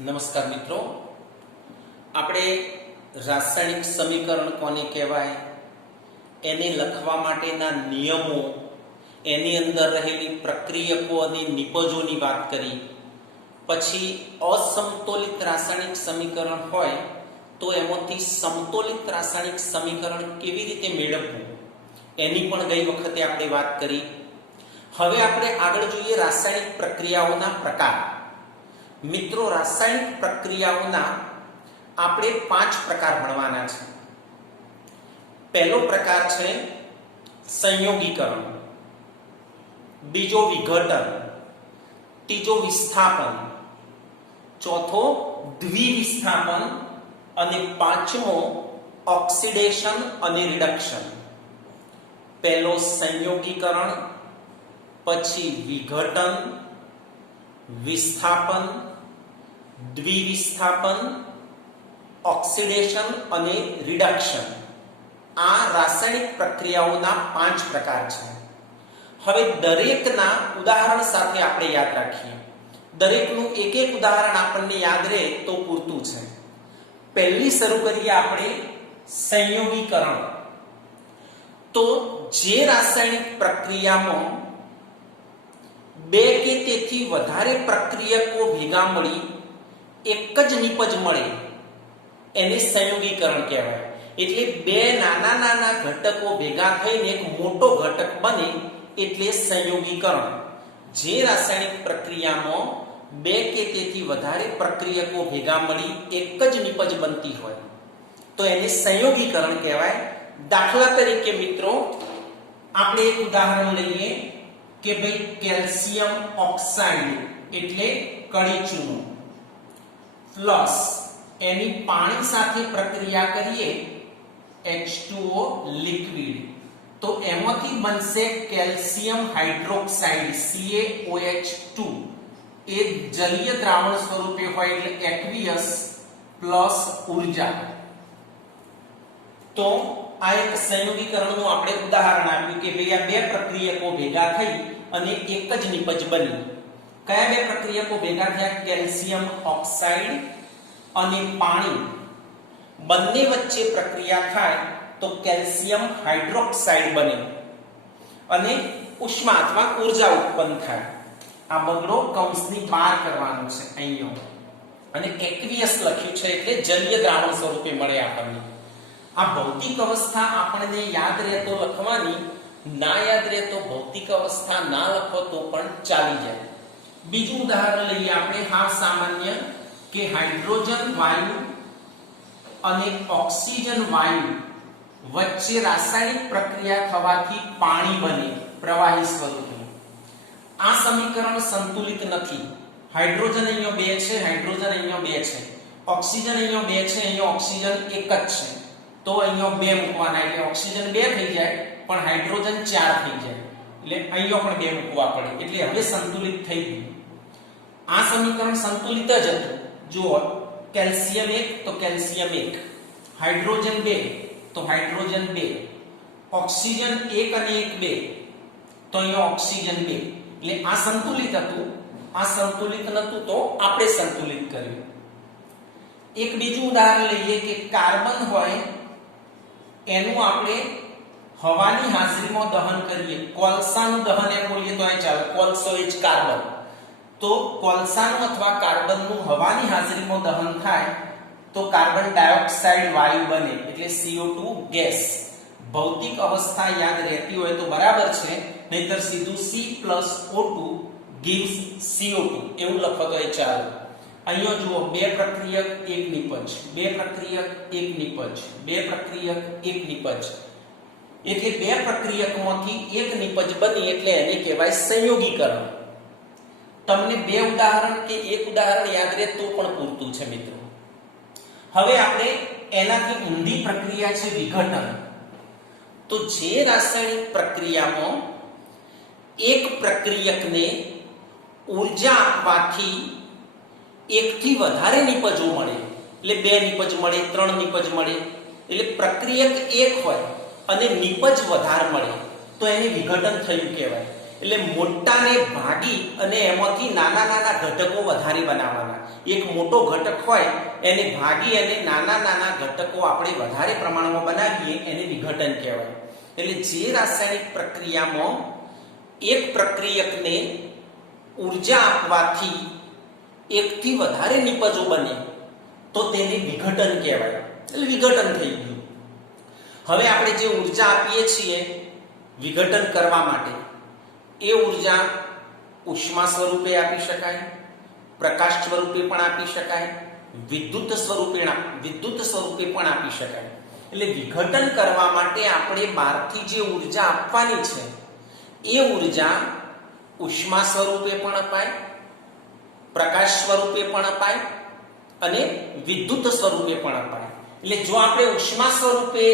નમસ્કાર મિત્રો, આપણે રાસાયણિક સમીકરણ કોને કહેવાય, એને લખવા માટેના નિયમો, એની અંદર રહેલી પ્રક્રિયકો અને નિપજોની વાત કરી. પછી અસમતોલિત રાસાયણિક સમીકરણ હોય તો એમાંથી સમતોલિત રાસાયણિક સમીકરણ કેવી રીતે મેળવવું એની પણ ગઈ વખતે આપણે વાત કરી. હવે આપણે આગળ જોઈએ રાસાયણિક પ્રક્રિયાઓના પ્રકાર. મિત્રો, રાસાયણિક પ્રક્રિયાઓના આપણે 5 પ્રકાર ભણવાના છે. પહેલો પ્રકાર છે સંયોગીકરણ, બીજો વિઘટન, ત્રીજો વિસ્થાપન, ચોથો દ્વિવિસ્થાપન અને પાંચમો ઓક્સિડેશન અને રિડક્શન. પહેલો સંયોગીકરણ, પછી વિઘટન, વિસ્થાપન, દ્વિવિસ્થાપન, ઓક્સિડેશન અને રિડક્શન. આ રાસાયણિક પ્રક્રિયાઓના 5 પ્રકાર છે. હવે દરેકના ઉદાહરણ સાથે આપણે યાદ રાખીએ. દરેકનું એક એક ઉદાહરણ આપણને યાદ રહે તો પૂરતું છે. પહેલી શરૂ કરીએ આપણે સંયોગીકરણ. તો જે રાસાયણિક પ્રક્રિયામાં બે કે તેથી વધારે પ્રક્રિયકો ભેગા મળી એક જ નિપજ મળે એને સંયોગીકરણ કહેવાય. એટલે બે નાના નાના ઘટકો ભેગા થઈને એક મોટો ઘટક બને એટલે સંયોગીકરણ. જે રાસાયણિક પ્રક્રિયામાં બે કે તેથી વધારે પ્રક્રિયકો ભેગા મળી એક જ નિપજ બનતી હોય તો એને સંયોગીકરણ કહેવાય. દાખલા તરીકે મિત્રો, આપણે એક ઉદાહરણ લઈએ કે ભાઈ કેલ્શિયમ ઓક્સાઇડ એટલે કડી ચૂનો પ્લસ એની પાણી સાથે પ્રક્રિયા કરીએ H2O લિક્વિડ, તો એમાંથી બનશે કેલ્શિયમ હાઇડ્રોક્સાઇડ CaOH2. એ જલીય દ્રાવણ સ્વરૂપે હોય એટલે એક્વિયસ પ્લસ ઉર્જા. તો આ એક સંયોગીકરણનું આપણે ઉદાહરણ આપ્યું કે ભાઈ આ બે પ્રક્રિયકો ભેગા થઈ અને એક જ નિપજ બની. કયા બે પ્રક્રિયકો ભેગા થયા? કેલ્શિયમ ઓક્સાઇડ અને પાણી. બંને વચ્ચે પ્રક્રિયા થાય તો કેલ્શિયમ હાઇડ્રોક્સાઇડ બને અને ઉષ્મા અથવા ઊર્જા ઉત્પન્ન થાય. આ બગડો કૌંસની બહાર કરવાનો છે અહીંયા, અને એક્વિયસ લખ્યું છે એટલે જલીય દ્રાવણ સ્વરૂપે મળે આપણને. આ ભૌતિક અવસ્થા આપણને યાદ રહે તો લખવાની, ના યાદ રહે તો ભૌતિક અવસ્થા ના લખો તો પણ ચાલી જાય. બીજું ઉદાહરણ લઈએ આપણે, હાવ સામાન્ય, કે હાઇડ્રોજન વાયુ અને ઓક્સિજન વાયુ વચ્ચે રાસાયણિક પ્રક્રિયા થવાથી પાણી બને પ્રવાહી સ્વરૂપે. આ સમીકરણ સંતુલિત નથી. હાઇડ્રોજન અહીંયા 2 છે, હાઇડ્રોજન અહીંયા 2 છે, ઓક્સિજન અહીંયા 2 છે, અહીંયા ઓક્સિજન એક જ છે. તો અહીંયા 2 મૂકવાના એટલે ઓક્સિજન 2 થઈ જાય પણ હાઇડ્રોજન 4 થઈ જાય. એટલે અહીંયા પણ 2 મૂકવા પડે એટલે હવે સંતુલિત થઈ ગયું. આ સમીકરણ સંતુલિત જ હતું. જુઓ, કેલ્શિયમ 1 તો કેલ્શિયમ 1, હાઇડ્રોજન 2 તો હાઇડ્રોજન 2, ઓક્સિજન 1 અને 1 2 તો અહીંયા ઓક્સિજન 2. એટલે આ સંતુલિત હતું, આ સંતુલિત નતું તો આપણે સંતુલિત કર્યું. એક બીજું ઉદાહરણ લઈએ કે કાર્બન હોય એનું આપણે હવાની હાજરીમાં દહન કરીએ. કોલસાનું દહન એમ બોલીએ તો અહીં ચાલે, કોલસો એ જ કાર્બન. તો કોલસાનું અથવા કાર્બનનું હવાની હાજરીમાં દહન થાય તો કાર્બન ડાયોક્સાઇડ વાયુ બને એટલે CO2 ગેસ. ભૌતિક અવસ્થા યાદ રહેતી હોય તો બરાબર છે, નહીતર સીધું C+O2 gives CO2 એવું લખો તો એ ચાલે. અહીંયા જુઓ, બે પ્રક્રિયક એક નિપજ, બે પ્રક્રિયક એક નિપજ, બે પ્રક્રિયક એક નિપજ. એટલે બે પ્રક્રિયકમાંથી એક નિપજ બની એટલે એને કહેવાય સંયોગીકરણ. તમને બે ઉદાહરણ કે એક ઉદાહરણ યાદ રહે તો પણ પૂરતું છે મિત્રો. હવે આપણે એનાથી ઊંધી પ્રક્રિયા છે વિઘટન. તો જે રાસાયણિક પ્રક્રિયામાં એક પ્રક્રિયકને ઊર્જા આપવાથી એકથી વધારે નિપજો મળે, એટલે 2 નિપજ મળે, 3 નિપજ મળે, એટલે પ્રક્રિયક એક હોય અને નિપજ વધારે મળે તો એને વિઘટન થયું કહેવાય. એટલે મોટાને ભાગી અને એમાંથી નાના નાના ઘટકો વધારે બનાવવાના. એક મોટો ઘટક હોય એને ભાગી અને નાના નાના ઘટકો આપણે વધારે પ્રમાણમાં બનાવીએ એને વિઘટન કહેવાય. એટલે જે રાસાયણિક પ્રક્રિયામાં એક પ્રક્રિયકને ઉર્જા આપવાથી એકથી વધારે નિપજો બને તો તેને વિઘટન કહેવાય. એટલે વિઘટન થઈ ગયું. હવે આપણે જે ઉર્જા આપીએ છીએ વિઘટન કરવા માટે એ ઉર્જા ઉષ્મા સ્વરૂપે આપી શકાય, પ્રકાશ સ્વરૂપે પણ આપી શકાય, વિદ્યુત સ્વરૂપે પણ આપી શકાય. એટલે વિઘટન કરવા માટે આપણે બહારથી જે ઉર્જા આપવાની છે એ ઉર્જા ઉષ્મા સ્વરૂપે પણ અપાય, પ્રકાશ સ્વરૂપે પણ અપાય અને વિદ્યુત સ્વરૂપે પણ અપાય. એટલે જો આપણે ઉષ્મા સ્વરૂપે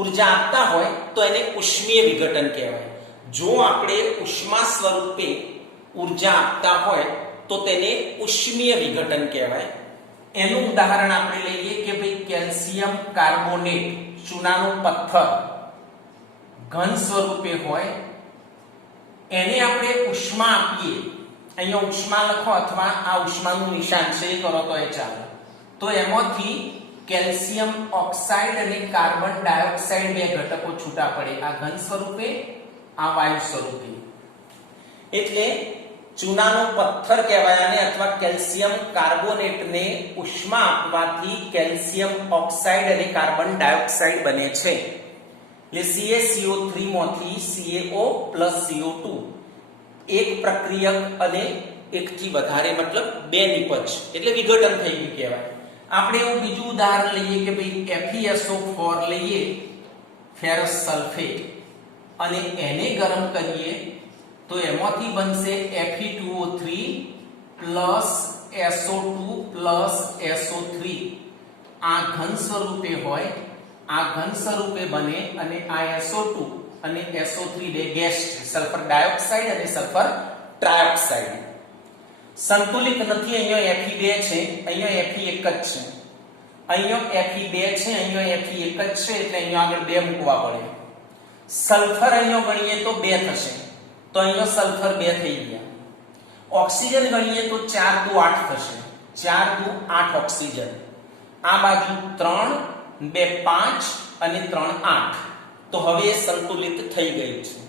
ઉર્જા આપતા હોય તો એને ઉષ્મીય વિઘટન કહેવાય. જો આપણે ઉષ્મા સ્વરૂપે ઉર્જા આપતા હોય તો તેને ઉષ્મીય વિઘટન કહેવાય. એનું ઉદાહરણ આપણે લઈએ કે ભાઈ કેલ્શિયમ કાર્બોનેટ, ચૂનાનો પથ્થર ઘન સ્વરૂપે હોય એને આપણે ઉષ્મા આપીએ, અહીંયા ઉષ્મા લખો અથવા આ ઉષ્માનું નિશાન છે એ કરો તો એ ચાલે, તો એમાંથી કેલ્શિયમ ઓક્સાઇડ અને કાર્બન ડાયોક્સાઇડ બે ઘટકો છૂટા પડે, આ ઘન સ્વરૂપે, આ વાયુ સ્વરૂપે. એટલે ચૂનાનો પથ્થર કહેવાય અને અથવા કેલ્શિયમ કાર્બોનેટને ઉષ્મા આપવાથી કેલ્શિયમ ઓક્સાઇડ અને કાર્બન ડાયોક્સાઇડ બને છે. એટલે CaCO3 માંથી CaO+CO2 એક પ્રક્રિયક અને એકથી વધારે મતલબ બે નિપજ એટલે વિઘટન થઈ ગયું કહેવાય. આપણે એવું બીજું ઉદાહરણ લઈએ કે ભાઈ FeSO4 લઈએ, ફેરસ સલ્ફેટ, અને એને ગરમ કરીએ તો એમાંથી બનશે Fe2O3 + SO2 + SO3. આ ઘન સ્વરૂપે હોય, આ ઘન સ્વરૂપે બને અને આ SO2 અને SO3 બે ગેસ છે, સલ્ફર ડાયોક્સાઇડ અને સલ્ફર ટ્રાયોક્સાઇડ. સંતુલિત નથી, અહીંયા Fe2 છે, અહીંયા Fe1 જ છે, અહીંયા Fe2 છે, અહીંયા Fe1 જ છે, એટલે અહીંયા આગળ 2 મૂકવા પડે. સલ્ફર અહીંયા ગણીએ તો 2 થશે, તો અહીંયા સલ્ફર 2 થઈ ગયા. ઓક્સિજન ગણીએ તો 4 × 8 થશે, 4 × 8 ઓક્સિજન. આ બાજુ 3, 2 5 અને 3 8. તો હવે એ સંતુલિત થઈ ગયું છે.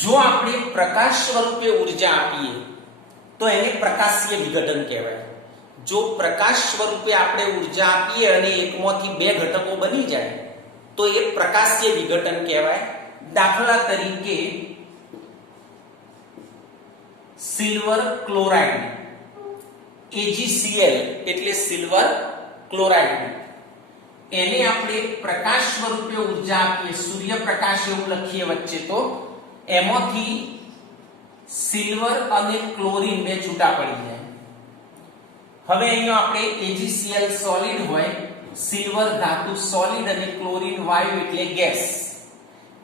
જો આપણે પ્રકાશ સ્વરૂપે ઉર્જા આપીએ તો એને પ્રકાશીય વિઘટન કહેવાય. જો પ્રકાશ સ્વરૂપે આપણે ઉર્જા આપીએ અને એકમાંથી બે ઘટકો બની જાય તો એ પ્રકાશીય વિઘટન કહેવાય. દાખલા તરીકે સિલ્વર ક્લોરાઇડ, AgCl એટલે સિલ્વર ક્લોરાઇડ, એને આપણે પ્રકાશ સ્વરૂપે ઉર્જા આપીએ, સૂર્યપ્રકાશ એવું લખીએ વચ્ચે, તો એમાંથી સિલ્વર અને ક્લોરીન બે છૂટા પડી જાય. હવે અહીંયા આપણે AgCl સોલિડ હોય, સિલ્વર ધાતુ સોલિડ અને ક્લોરીન વાયુ એટલે ગેસ.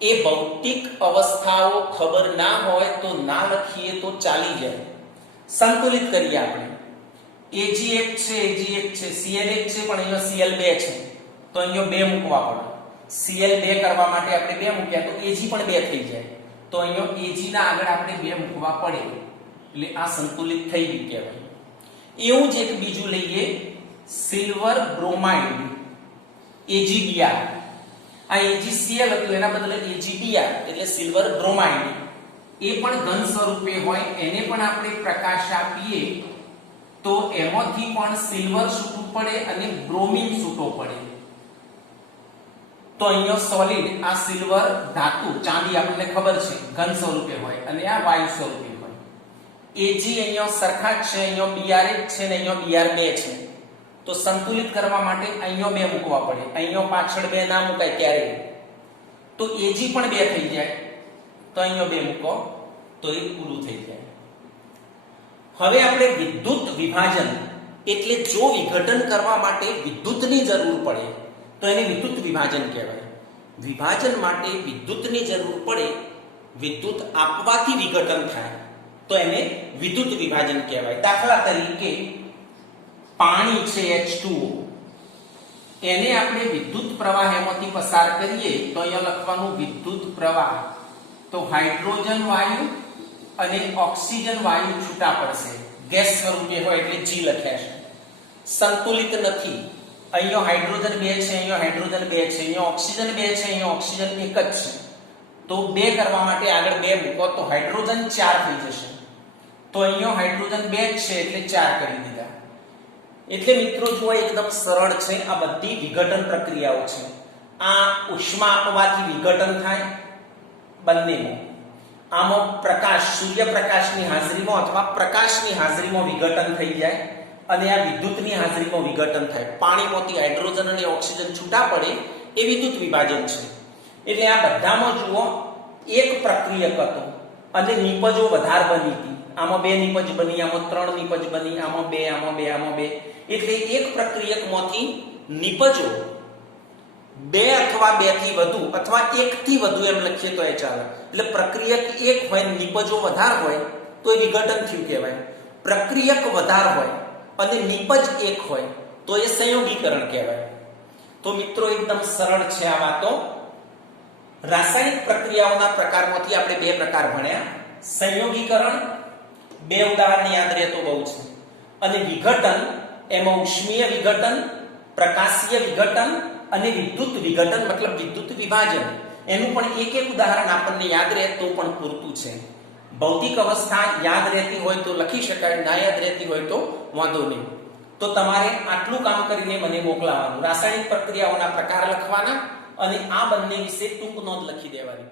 એ ભૌતિક અવસ્થાઓ ખબર ના હોય તો ના લખીએ તો ચાલી જાય. સંતુલિત કરીએ આપણે. Ag1 છે, Ag1 છે, Cl1 છે, પણ અહીંયા Cl2 છે, તો અહીંયા 2 મૂકવા પડે. Cl2 કરવા માટે આપણે 2 મૂક્યા તો Ag પણ 2 થઈ જાય, તો અહીંયા Ag ના આગળ આપણે 2 મૂકવા પડે. એટલે આ સંતુલિત થઈ ગયું કહેવાય. એવું જ એક બીજું લઈએ, સિલ્વર બ્રોમાઇડ, AgBr. આ AgCl હતું એના બદલે AgBr એટલે સિલ્વર બ્રોમાઇડ. એ પણ ઘન સ્વરૂપે હોય, એને પણ આપણે પ્રકાશ આપીએ તો એમાંથી પણ સિલ્વર છૂટું પડે અને બ્રોમિન છૂટો પડે. તો અહીંયા સોલિડ, આ સિલ્વર ધાતુ ચાંદી આપણને ખબર છે ઘન સ્વરૂપે હોય અને આ વાયુ સ્વરૂપે હોય. Ag અહીંયા સરખા જ છે, અહીંયા Br1 છે ને અહીંયા Br2 છે, તો સંતુલિત કરવા માટે અહીંયા 2 મૂકવા પડે. અહીંયા પાછળ 2 ના મુકાય ક્યારે, તો Ag પણ 2 થઈ જાય, તો અહીંયા 2 મૂકો તો એ પૂરું થઈ જાય. હવે આપણે વિદ્યુત વિભાજન એટલે જો વિઘટન કરવા માટે વિદ્યુતની જરૂર પડે તો એને વિદ્યુત વિભાજન કહેવાય. વિભાજન માટે વિદ્યુતની જરૂર પડે, વિદ્યુત આપવાથી વિઘટન થાય તો એને વિદ્યુત વિભાજન કહેવાય. દાખલા તરીકે પાણી છે H2O, એને આપણે વિદ્યુત પ્રવાહ એમાંથી પસાર કરીએ તો અહીંયા લખવાનું વિદ્યુત પ્રવાહ તો હાઇડ્રોજન વાયુ અને ઓક્સિજન વાયુ છૂટા પડશે, ગેસ સ્વરૂપે હોય એટલે G લખ્યા છે. સંતુલિત નથી, અહીંયા હાઇડ્રોજન 2 છે, અહીંયા હાઇડ્રોજન 2 છે, અહીંયા ઓક્સિજન 2 છે, અહીંયા ઓક્સિજન 1 જ છે. તો 2 કરવા માટે આગળ 2 મૂકો તો હાઇડ્રોજન 4 થઈ જશે. તો અહીંયા હાઇડ્રોજન 2 જ છે એટલે 4 કરી દીધા. એટલે મિત્રો જુઓ એકદમ સરળ છે, આ બધી વિઘટન પ્રક્રિયાઓ છે. આ ઉષ્મા આપવાથી વિઘટન થાય બંનેમાં. આમાં પ્રકાશ, સૂર્યપ્રકાશની હાજરીમાં અથવા પ્રકાશની હાજરીમાં વિઘટન થઈ જાય અને આ વિદ્યુતની હાજરીમાં વિઘટન થાય. પાણીમાંથી હાઇડ્રોજન અને ઓક્સિજન છૂટા પડે એ વિદ્યુત વિભાજન છે. એટલે આ બધામાં જુઓ એક પ્રક્રિયક હતો અને નિપજો વધારે બની હતી. આમાં 2 નિપજ બની, આમાં 3 નિપજ બની, આમાં 2, આમાં 2, આમાં 2. એટલે એક પ્રક્રિયકમાંથી નિપજો 2 અથવા 2 થી વધુ અથવા 1 થી વધુ એમ લખીએ તો એ ચાલે. એટલે પ્રક્રિયક 1 હોય, નિપજો વધારે હોય તો એ વિઘટન થયું કહેવાય. પ્રક્રિયક વધારે હોય અને નિપજ 1 હોય તો એ સંયોગીકરણ કહેવાય. તો મિત્રો એકદમ સરળ છે આ વાતો. રાસાયણિક પ્રક્રિયાઓના પ્રકારમાંથી આપણે 2 પ્રકાર ભણ્યા. સંયોગીકરણ, 2 ઉદાહરણ યાદ રહે તો બહુ છે. અને વિઘટન, એમાં ઉષ્મીય વિઘટન, પ્રકાશીય વિઘટન અને વિદ્યુત વિઘટન મતલબ વિદ્યુત વિભાજન. એનું પણ એક ઉદાહરણ આપણને યાદ રહે તો પણ પૂરતું છે. ભૌતિક અવસ્થા યાદ રહેતી હોય તો લખી શકાય, ના યાદ રહેતી હોય તો વાંધો નહીં. તો તમારે આટલું કામ કરીને મને મોકલાવાનું. રાસાયણિક પ્રક્રિયાઓના પ્રકાર લખવાના અને આ બંને વિશે ટૂંક નોંધ લખી દેવાની.